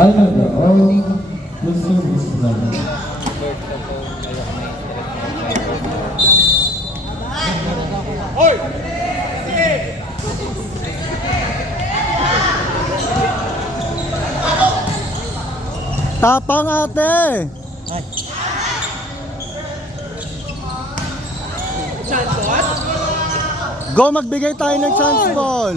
Another all the service line. Tapang ate! Go, magbigay tayo ng chance ball!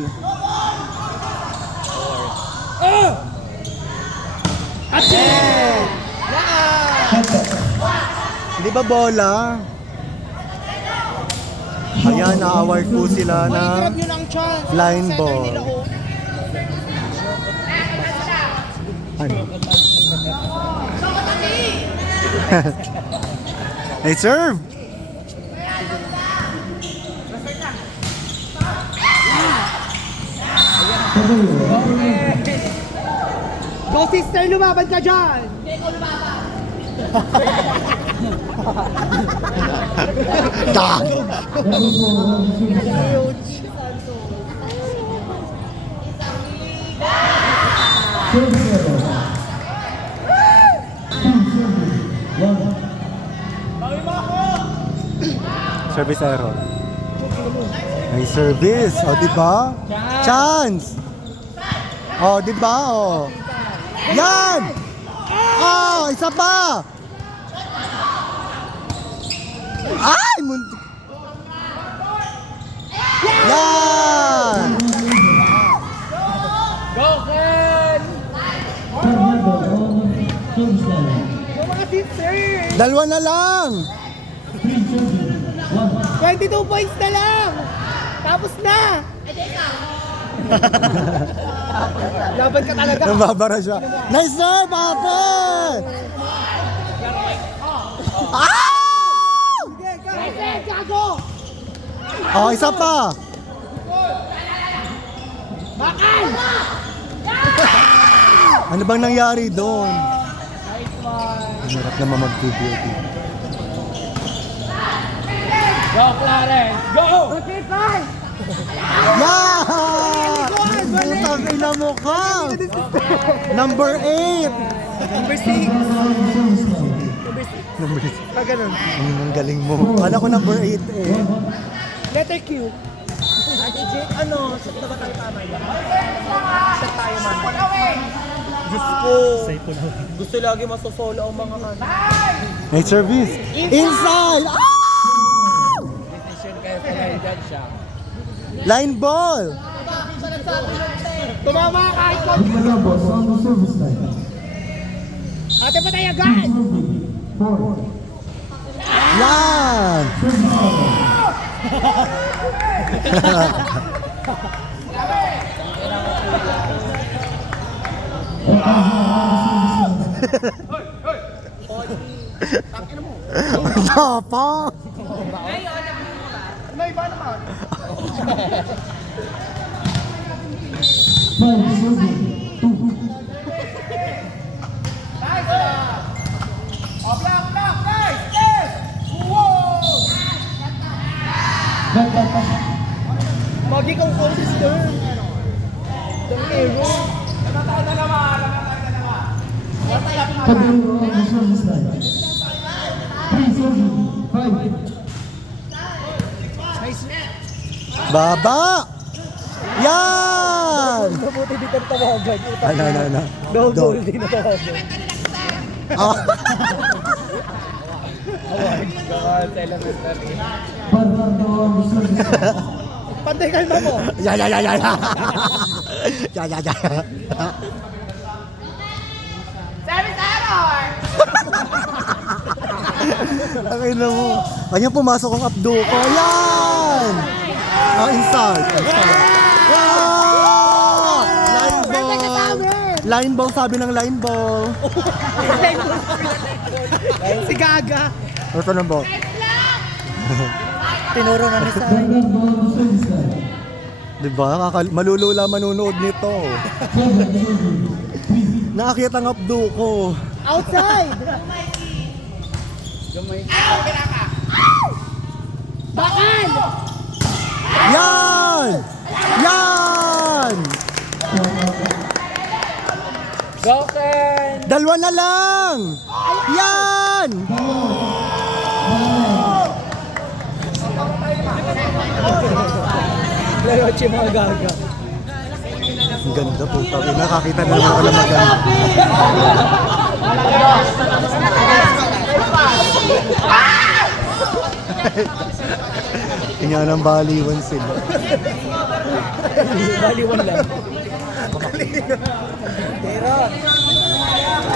Di ba bola? Ayan, na-award po sila na line ball. Ano? Hey, serve! Go sister, lumaban ka dyan! Dang! Service error. May service. O, diba? Chance! O, diba? O. Yan! Oh, isa pa! Ay! Muntik! Yan! Go, Ken! Another all service line. Go mga sister! Dalawa na lang! 22 points na lang! Tapos na! Laban ka talaga! Nababara siya. Nice serve, ate! Ah! Sige, gago! Oh, isa pa! Bakal! Ano bang nangyari doon? Ang hirap naman mag-video. Go, Clarence! Go! Okay, fine! Yeah! Putang ina mo ka! Number 8! Number 6! Number 8. Pag ganun. Ang galing mo. Kala ko number 8 eh. Letter Q. Ate Jake, ano? Shot na ba tayo tama yan? Shot tayo, man. Diyos ko. Gusto lagi masosolo ang mga ano. Nice service. Inside! Ah! Decision kayo sa line siya. Line ball! Tumama kahit ko. Another boss on the service line. Ate pa tayo agad! 4. Yan! Tapang! May iba naman. 5 service. 2. Nice! Oh, block! Nice! Yes! Wow! Magi kang full sister. Dangero. Another all the service line. 3 service. 5. Nice. Baba! Yan! Mabuti di ka tawagan. Ano. Double di na tawagan. Ah. God, elementary. Another all the service line. Pantay kalma mo. Ya. Ya. Service error! Ang ina mo. Kanya pumasok ang abdo ko. Yan! Inside. Wow! Line ball. Line ball, sabi ng line ball. Si Gaga. Ito na ball. Tinuro na ni Sai. Another all the service line. Diba? Malulula manunood nito. 7 service. 3. Nakakita ang abdo ko. Outside! Bakal! Yan! Yan! Go, Ken! Dalawa na lang! Yan! Layoche mga gaga. Ang ganda po. Nakakita na lang ako na maganda. Kanya ng baliwan sila. Baliwan lang.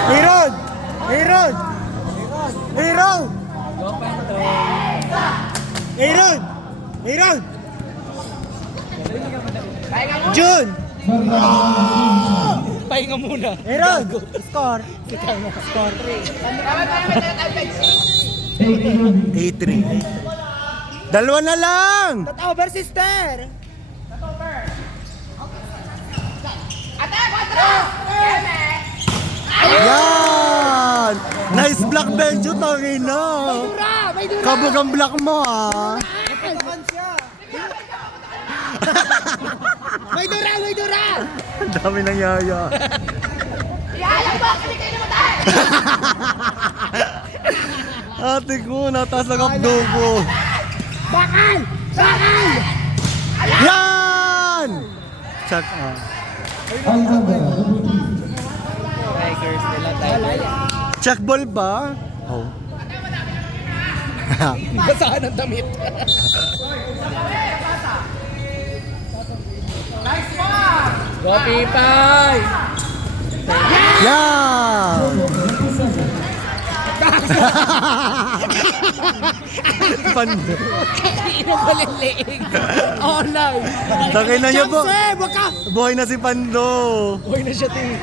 Aaron! Aaron! Aaron! Aaron! Aaron! Jun! Pahinga muna. Aaron! Score! Score 8-3. Dalawa na lang! Not over, sister! Yan! Nice block, Benjo, tangin na! Kabog ang block mo, ah! May dura! May dura! Ang dami ng yaya. Ate ko, nataas lang ang dugo. Bakal! Bakal! Yan! Check out. Alcantara, number 3. Tigers nila tayo. Check ball ba? Oh. Basahan ang damit. Go, Pipay! Yan! Pando. Ino ko lilig. Online. Takay na niyo po. Jose, wag ka! Buhay na si Pando. Uy na siya, ting.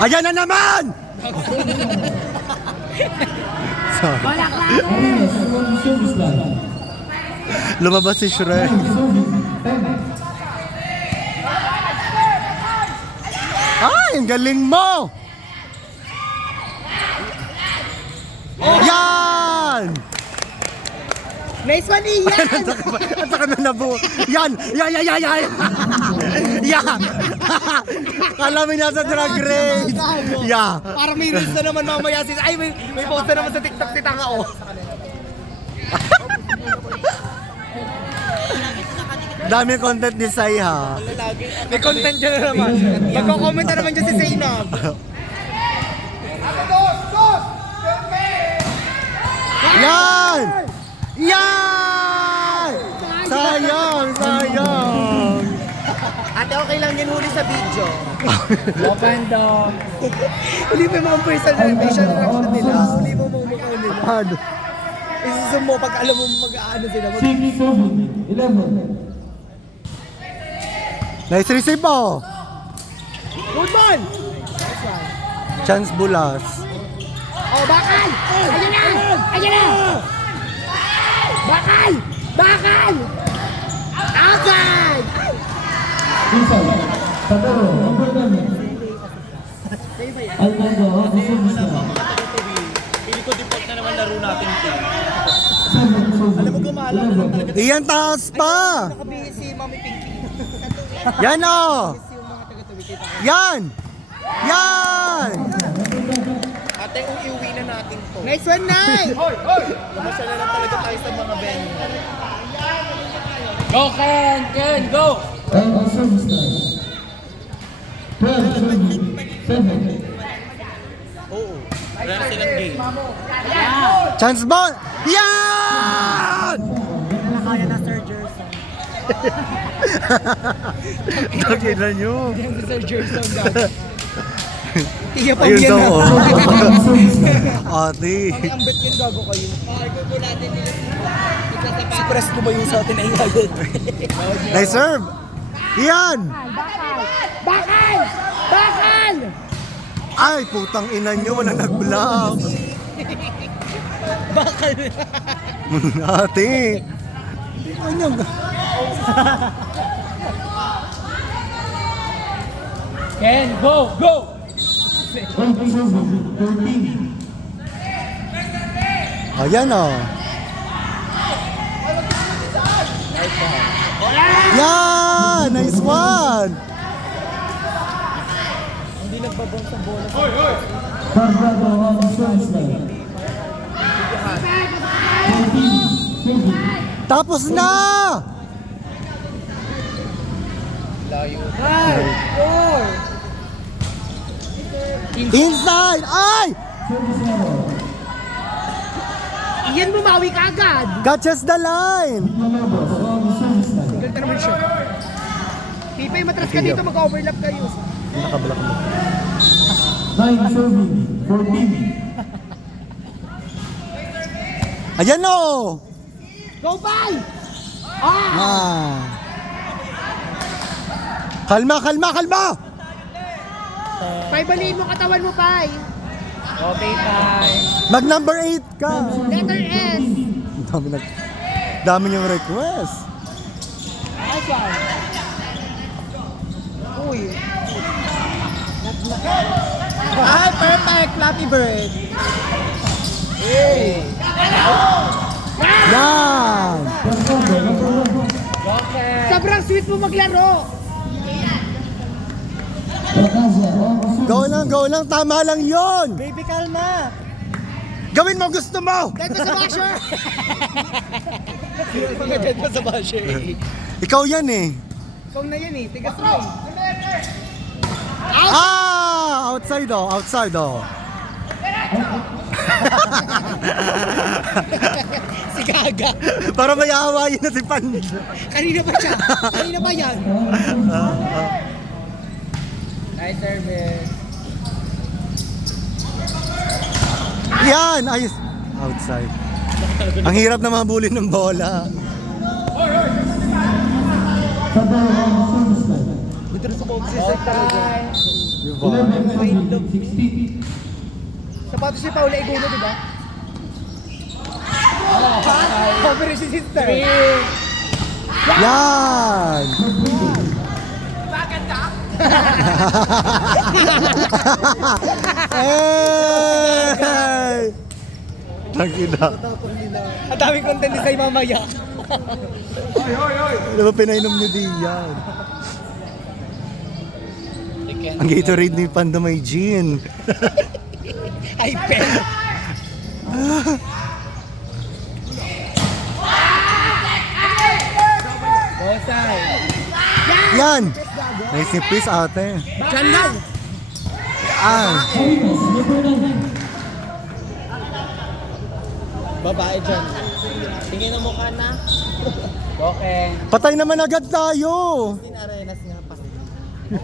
Ayan na naman! Arias, one service line. Lumabas si Shrek. Ay, ang galing mo! Yan! Nice one, Ian! At saka na nabuo. Yan! Yan! Yan! Yan! Yan! Yan! Kala mo nasa drag race. Yeah. Parang may reels na naman mamaya sis. Ay, may post na naman sa TikTok si Tanga, oh. Dami content ni Sai, ha? May content dyan na naman. Magko-comment na naman dyan si Zainab. Yan! Yan! Sayang! Sayang! Ate, okay lang yan huli sa video. Lopando. Huli mo yung mga personal facial reaction nila. Huli mo mga mukha nila. Ano? Isisum mo pag alam mo mag-aano sila. 6, 7, 11. Nice receive po! Good one! Chance Bulas. Oh, bakal! Ayan na! Ayan na! Bakal! Bakal! Outside! Inside. Tataro, number 9. Alcantara, one service line. Pili ko default na naman laro natin ito. 7, Alam mo, gumala na lang talaga. Iyan taas pa! Nakabihis si Mami Pinky. Yan o! Yung mga taga-tuwi kita. Yan! Yan! Ate, iuwi na natin to. Nice one, Nay! Lumasya na lang talaga tayo sa mga venue. Go, Ken! Ken, go! And on service line. 12, 7. Oo. Wala na silang game. Chance ball! Yan! Kaya na Sir Gerson. Nakita nyo. Yan si Sir Gerson gaga. Tiya pa Ayun yan daw. na. Ate. Ang bet yun gago kayo. Gugulatin nila si Press ko ba yung sa atin ay ngayon? Nice serve. Yan! Bakal! Bakal! Ay, putang ina nyo. Walang nag-block. Bakal! Ate. Ano? Ken, go! Go! 13. Ayan o. Yan! Nice one! nagbabong sa bola. Cargado on service line. 14, serving. Tapos na! Layo. 5, 4. Inside! Ay! Service error. Iyan bumawi ka agad. Catches the line! Villalobos on service line. Ganito naman siya. Pipay, matras ka dito, mag-overlap kayo. Nakablock mo. 9 serving. 14. Ayan o! Go, Pai! Ah. Kalma, kalma, kalma! Pai, baliin mo katawan mo, Pai. Okay, Pai. Mag number 8 ka! Letter S. Dami niyong request. Asan? Uy. Ay, perfect! Flappy Bird. Hey! Yan! Cargado, number 1. Okay. Sobrang sweet mo maglaro. Bacasa on service Go lang, tama lang yon. Baby, kalma. Gawin mo gusto mo! Dead mo sa basher. Dead mo sa basher. Ikaw yan eh. Ikaw na yan eh. Tigas mo. Ah! Outside oh, outside oh. Si Gaga. Para may aawayin na si Pan. Kanina pa siya. Kanina pa yan. Nice service. Yan! Ayos! Outside. Ang hirap na mabuli ng bola. Cargado on service line. Dito sa box sa time. 11 serving. 16. Sapatos si Paula Iguno, di ba? Cover si sister. Yan! Hey! Tangina. Ang daming content ni Sai mamaya. Ano ba pinainom niyo di yan? Ang Gatorade ni Panda may gin. Ay, pen. Bosay. Yan! Nice ni Peace ate. Diyan lang. Ah! Arias, number 9. Babae dyan. Tingin ang mukha na. Okay. Patay naman agad tayo! Arenas nga pa. 12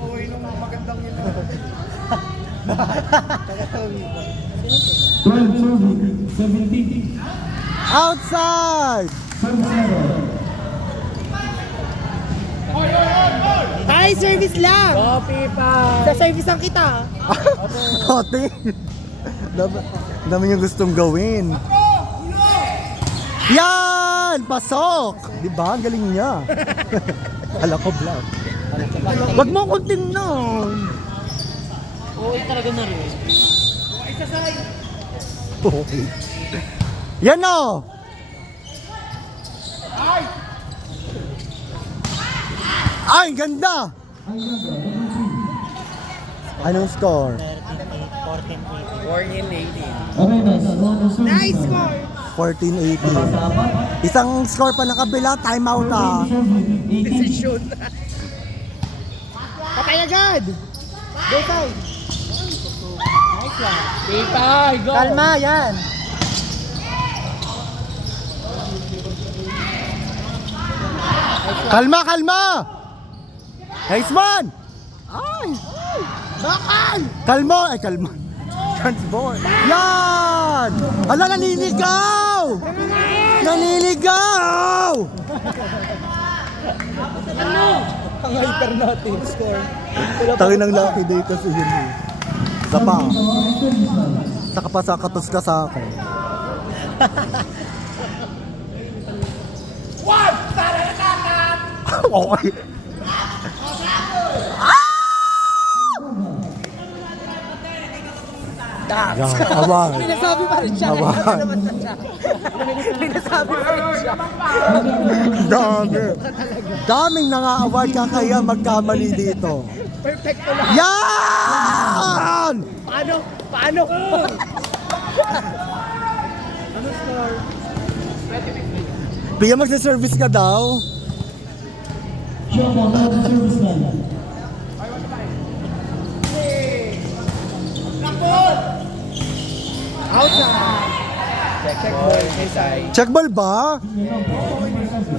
serving. 17. Outside! Service error. Ay, service lang. Copy pa. Sa service ang kita. Ate! Dami niyong gustong gawin. Yan! Pasok! Di ba? Ang galing niya. Hala ko vlog. Wag mo akong tingnan. Oo, talaga na rin. Okay. Yan o! Ay, ganda! Anong score? 14-18. Arenas on service Nice line. score. 14-18. Isang score pa na kabila, time out ah. Serving. 18. Decision. Patay agad. Go, Tay. Nice one. Pipay, go. Kalma, yan. Kalma, kalma! Nice one! Ay! Bakal! Kalma! Ay, kalma. Transborn. Yan! Ala, naniligaw! Naniligaw! Ang hyper natin. Score. Tangin ng lucky day kasi yun eh. Isa pa. On service line. Saka pa sa katos ka sa akin. Okay. Yan, award. Pinasabi pa rin siya. Award. Pinasabi pa rin siya. Dami. Daming nanga-award ka kaya magkamali dito. Perfecto lang. Yan! Paano? Paano? Ano score? Pia, magsa-service ka daw. Shot on the service line. Outside. Check ball. Check ball ba?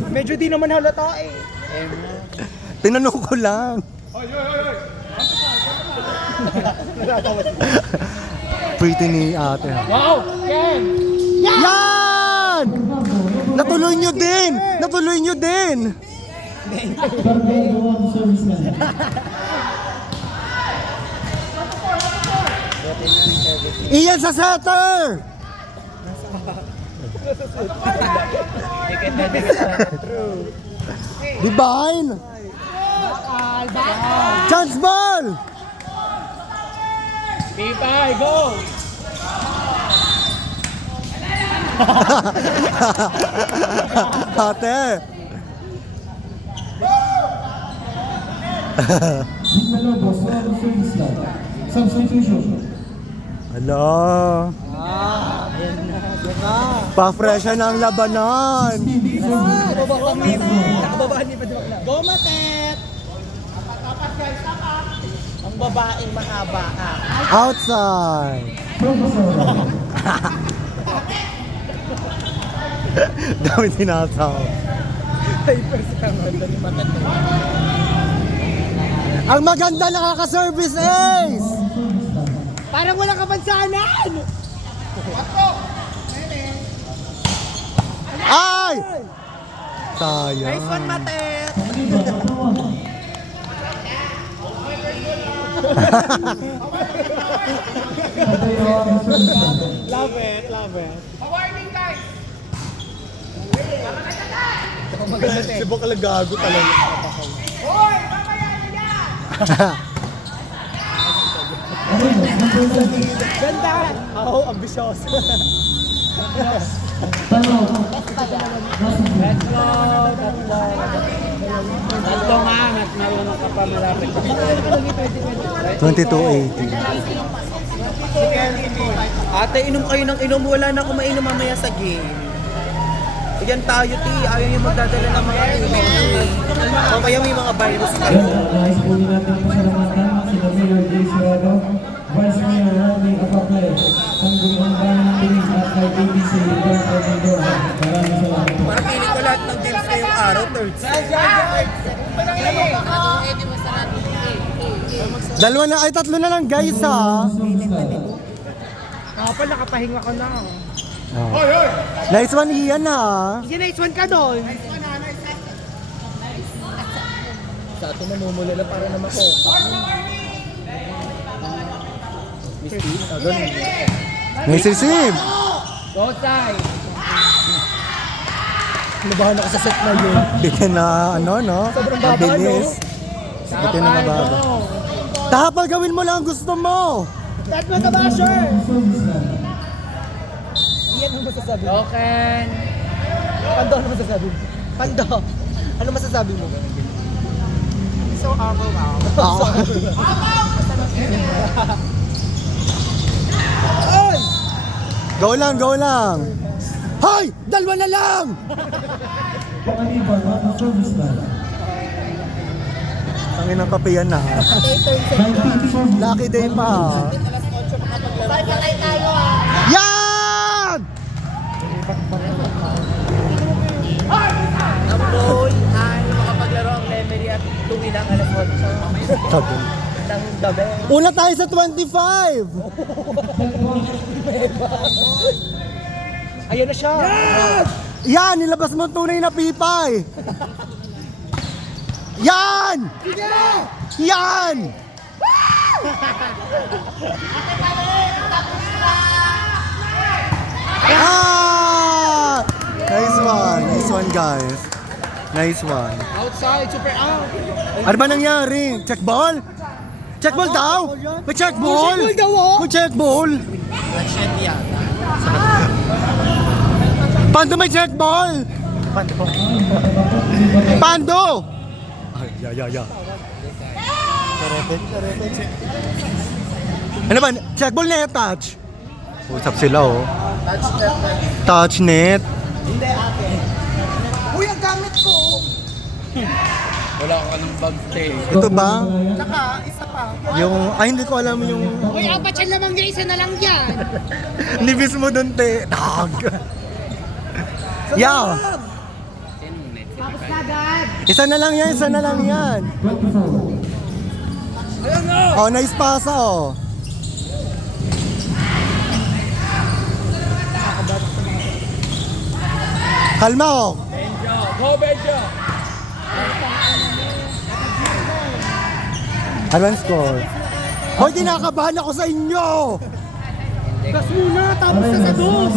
Medyo di naman halata eh. Tinanong ko lang. Pretty ni ate. Wow! Ken! Yan! Natuloy nyo din! Natuloy nyo din! Barbago on the service line. Iyan sa setter! Divine! Chance ball! Pipay, go! Ate! Villalobos on the service line. Substitution. Hello! Pa-freshen ang labanan! Nakababaan ni Padua. Go, Matet! Ang babaeng mahaba Outside! Professor. Dami tinataw. Ang maganda nakaka-service ace! Parang walang kapansanan! Ay! Sayang. Nice one, Matet! Iba, katawan. Barbago on the service line. Love it, love it. Si Bokal gago talaga. Arenas, number 7. Ganda! Oo, ambisyoso. Tanaw. Tatlo nga, at marunong ka pa malapit. 2280. Ate, inom kayo ng inom. Wala na akong mainom mamaya sa game. Yan tayo, ti. Ayaw yung magdadala ng mga inom. Mamaya may mga virus kayo. Nais po din natin pasalamatan sila Mayor J. Serrano, Vice Mayor Rodney Apaple, Sangguniang Bayan ng Piling at kay ABC Don Fernando. Maraming salamat po. Parang piling ko lahat ng games ngayong araw, third set. Dalawa na, ay tatlo na lang guys ha. Kapal, nakapahinga ko na. Nice one Ian ha. Sige, nice one ka doon. Sa atin namumula na para naman ko. Misty, ganun. Nice receive. Go side! Nabahan ako sa set na yun. Bitin na ano no? Sobrang baba, Mabilis. Bitin na mababa. Tahapal gawin mo lang ang gusto mo. That was the basher! Service line. Iyan ang masasabi mo. Okay. Pando, ano masasabi mo? Pando, ano masasabi mo? So overwhelmed. Oy! Go lang, go lang. Hoy! Dalawa na lang! Pangaliban on the service line. Ang inang kape yan na. 19 service. Lucky day pa. Yan! Ang goal ay makapaglaro ang Lemery at tuwi ng alas 8 Tagal. ng gabi. Una tayo sa 25! Ayun na siya! Yan! Nilabas mo ang tunay na pipay! Yan! Yan! Ah! Nice one! Nice one guys! Nice one! Outside, super out! Ano ba nangyari? Check ball? Check ball daw? May check ball? Check ball daw, oh. May check ball? Shit yata. Pando may check ball? Pando! Ay, yeah. Ano ba? Check ball net, touch. Usap sila, oh. Touch net. Uy, ang gamit ko! Wala ka ng bag, te. Ito ba? Naka, isa pa. Yung, hindi ko alam yung... Uy, apat yan naman niya, isa na lang yan. Nibis mo dun, te. Tag. Yeah. Tapos na agad. Isa na lang yan, isa na lang yan. 24. Oh, nice pasa, oh. Kalma, oh. Go, Benjo! Anong score? Hoy, dinakabahan ako sa inyo! Gas muna, tapos na sa dos.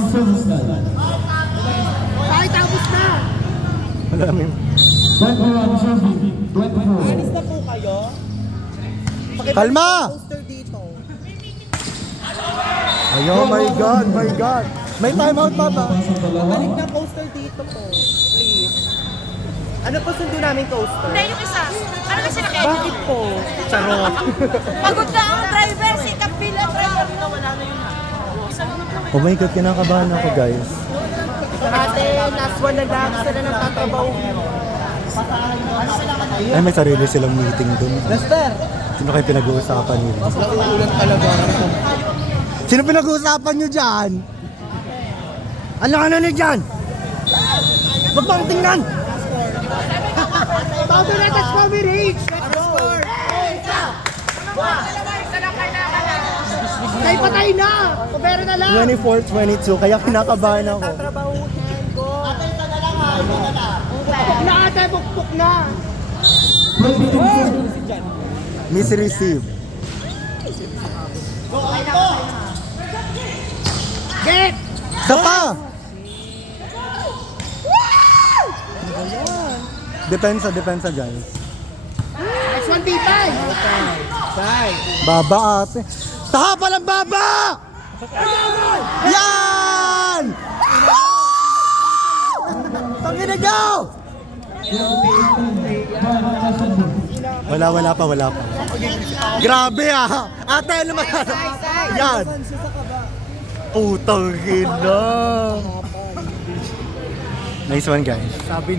Kahit tapos na. Alam mo 21, Shelby. 24. Alis na po kayo. Kalma! Poster dito. Ay, oh my God, my God. May timeout pa ba? Pasok dalawa. Balik na poster dito po. Please. Ano po sundo namin coaster? Hindi, yung isa. Ano kasi nakita? Bakit po? Charot. Pagod na ang driver, si Kapila driver. Wala na yun. Oh my God, kinakabahan ako, guys. Ate, last one na lang. Sila nang tatrabaho. Ay, may sarili silang meeting dun. Lester! Sino kayo pinag-uusapan nyo? Ulan talaga. Sino pinag-uusapan nyo dyan? Ano ka na dyan? Huwag bang tingnan! Todo na tas kami, Rich. Patay patay na. Kupera na lang. 24-22, kaya kinakabahan ako. Tatrabahuhin ko. Bukpok na ate, bukpok na. 22. Miss receive. Get. Isa pa! Depensa guys. X1 T5. Baba ate. Taha pa lang baba! Yan! Tangina nyo! Wala pa. Grabe ah! Ate, ano naman? Yan! Putang ina! Nice one guys.